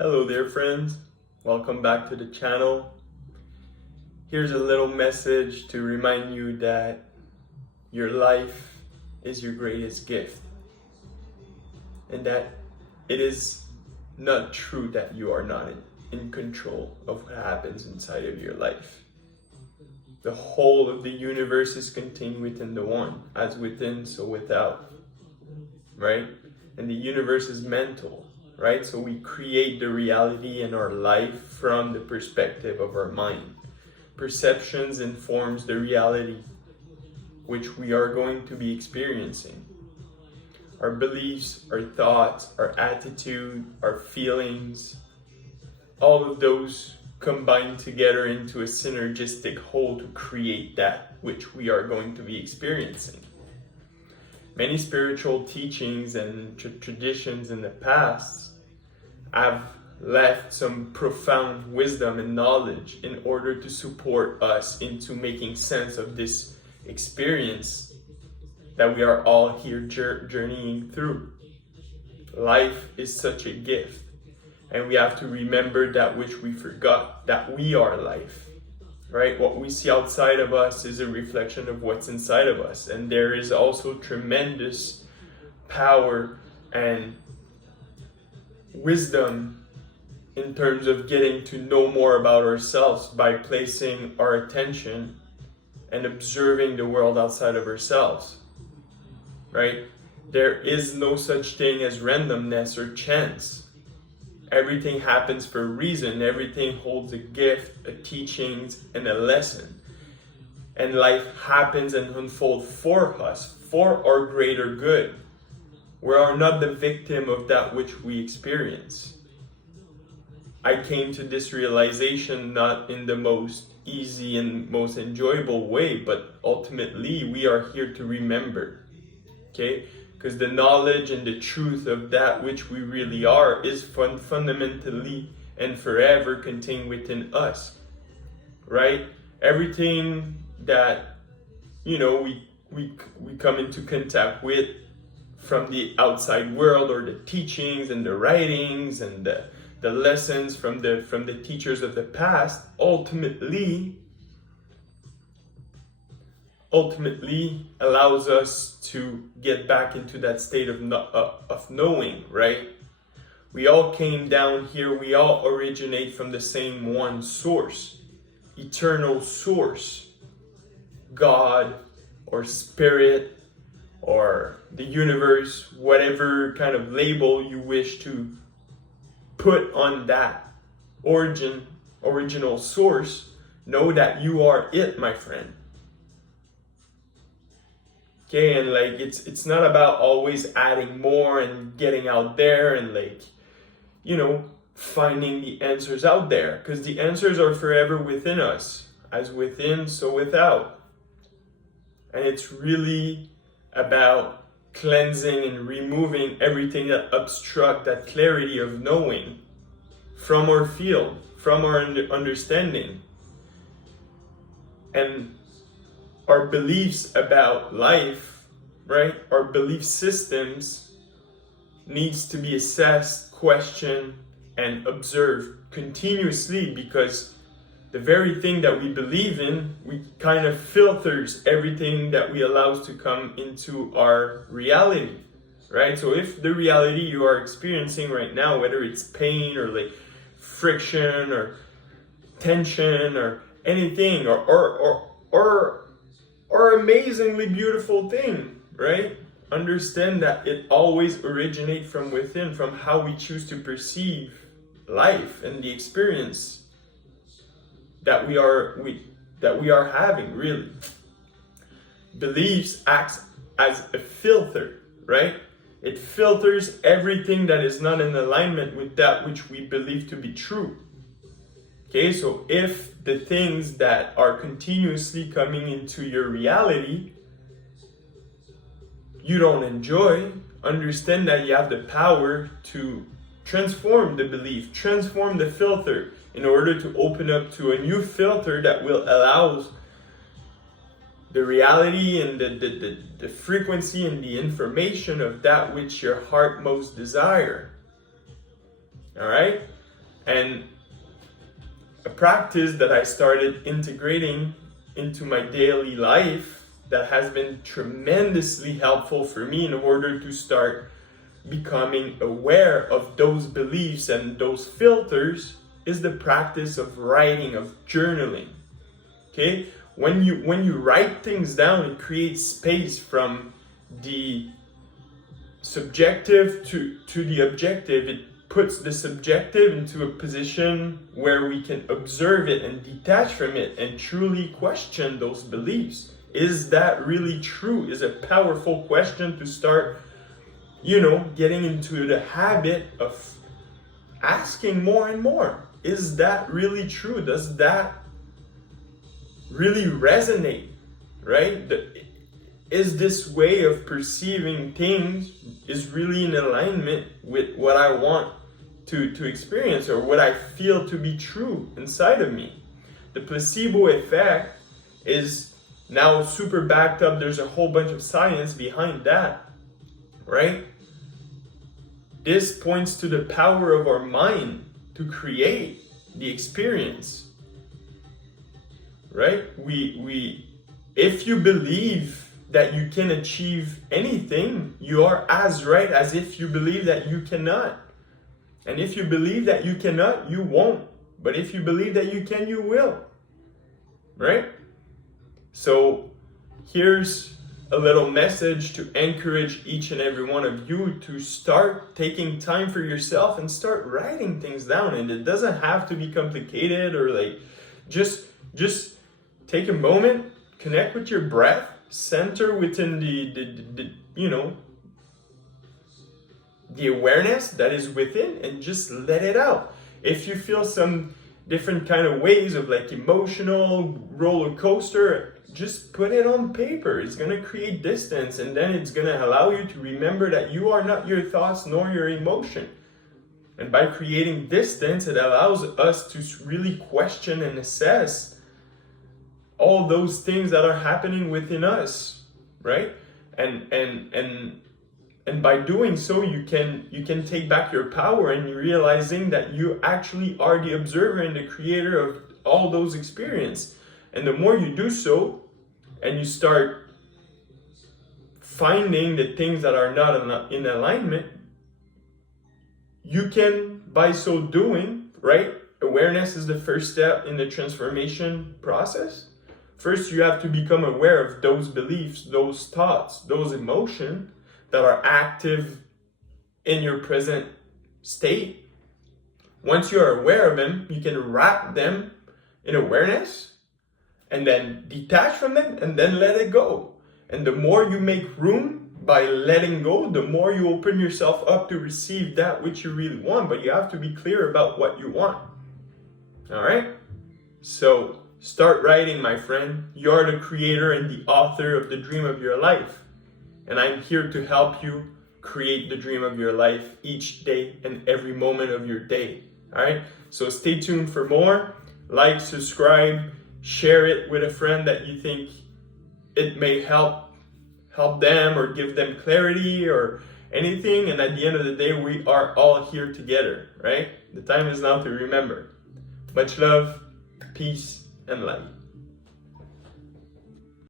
Hello there, friends. Welcome back to the channel. Here's a little message to remind you that your life is your greatest gift and that it is not true that you are not in control of what happens inside of your life. The whole of the universe is contained within the one, as within, so without, right? And the universe is mental. Right? So we create the reality in our life from the perspective of our mind. Perceptions informs the reality which we are going to be experiencing. Our beliefs, our thoughts, our attitude, our feelings, all of those combine together into a synergistic whole to create that which we are going to be experiencing. Many spiritual teachings and traditions in the past have left some profound wisdom and knowledge in order to support us into making sense of this experience that we are all here journeying through. Life is such a gift, and we have to remember that which we forgot, that we are life. Right? What we see outside of us is a reflection of what's inside of us, and there is also tremendous power and wisdom in terms of getting to know more about ourselves by placing our attention and observing the world outside of ourselves. Right? There is no such thing as randomness or chance. Everything happens for a reason. Everything holds a gift, a teachings, and a lesson. And life happens and unfolds for us, for our greater good. We are not the victim of that which we experience. I came to this realization not in the most easy and most enjoyable way, but ultimately we are here to remember. Okay? Because the knowledge and the truth of that which we really are is fundamentally and forever contained within us. Right? Everything that we come into contact with from the outside world, or the teachings and the writings and the lessons from the teachers of the past, ultimately allows us to get back into that state of knowing, right? We all came down here, we all originate from the same one source, eternal source, God or spirit or the universe, whatever kind of label you wish to put on that original source. Know that you are it, my friend. Okay, and it's not about always adding more and getting out there and finding the answers out there, because the answers are forever within us, as within, so without. And it's really about cleansing and removing everything that obstruct that clarity of knowing from our field, from our understanding. And our beliefs about life, right? Our belief systems needs to be assessed, questioned, and observed continuously, because the very thing that we believe in, we kind of filters everything that we allow to come into our reality, right? So if the reality you are experiencing right now, whether it's pain or friction or tension or anything, or amazingly beautiful thing, right? Understand that it always originates from within, from how we choose to perceive life and the experience that we are having, really. Beliefs acts as a filter, right? It filters everything that is not in alignment with that which we believe to be true. Okay, so if the things that are continuously coming into your reality you don't enjoy, understand that you have the power to transform the belief, transform the filter, in order to open up to a new filter that will allow the reality and the frequency and the information of that which your heart most desire. All right? And a practice that I started integrating into my daily life that has been tremendously helpful for me in order to start becoming aware of those beliefs and those filters is the practice of writing, of journaling. Okay? When you write things down, it creates space from the subjective to the objective. It puts the subjective into a position where we can observe it and detach from it and truly question those beliefs. Is that really true? Is a powerful question to start, getting into the habit of asking more and more. Is that really true? Does that really resonate, right? Is this way of perceiving things is really in alignment with what I want to experience or what I feel to be true inside of me? The placebo effect is now super backed up. There's a whole bunch of science behind that, right? This points to the power of our mind to create the experience, right? If you believe that you can achieve anything, you are as right as if you believe that you cannot. And if you believe that you cannot, you won't. But if you believe that you can, you will, right? So here's a little message to encourage each and every one of you to start taking time for yourself and start writing things down. And it doesn't have to be complicated or just take a moment, connect with your breath, center within the awareness that is within, and just let it out. If you feel some different kind of ways of emotional roller coaster, just put it on paper. It's going to create distance, and then it's going to allow you to remember that you are not your thoughts nor your emotion. And by creating distance, it allows us to really question and assess all those things that are happening within us, right? And by doing so, you can take back your power, and you're realizing that you actually are the observer and the creator of all those experiences. And the more you do so, and you start finding the things that are not in alignment, you can, by so doing, right? Awareness is the first step in the transformation process. First, you have to become aware of those beliefs, those thoughts, those emotions that are active in your present state. Once you are aware of them, you can wrap them in awareness and then detach from them and then let it go. And the more you make room by letting go, the more you open yourself up to receive that which you really want. But you have to be clear about what you want. All right? So start writing, my friend. You are the creator and the author of the dream of your life. And I'm here to help you create the dream of your life each day and every moment of your day. All right? So stay tuned for more. Like, subscribe, share it with a friend that you think it may help them or give them clarity or anything. And at the end of the day, we are all here together, right? The time is now to remember. Much love, peace, and light.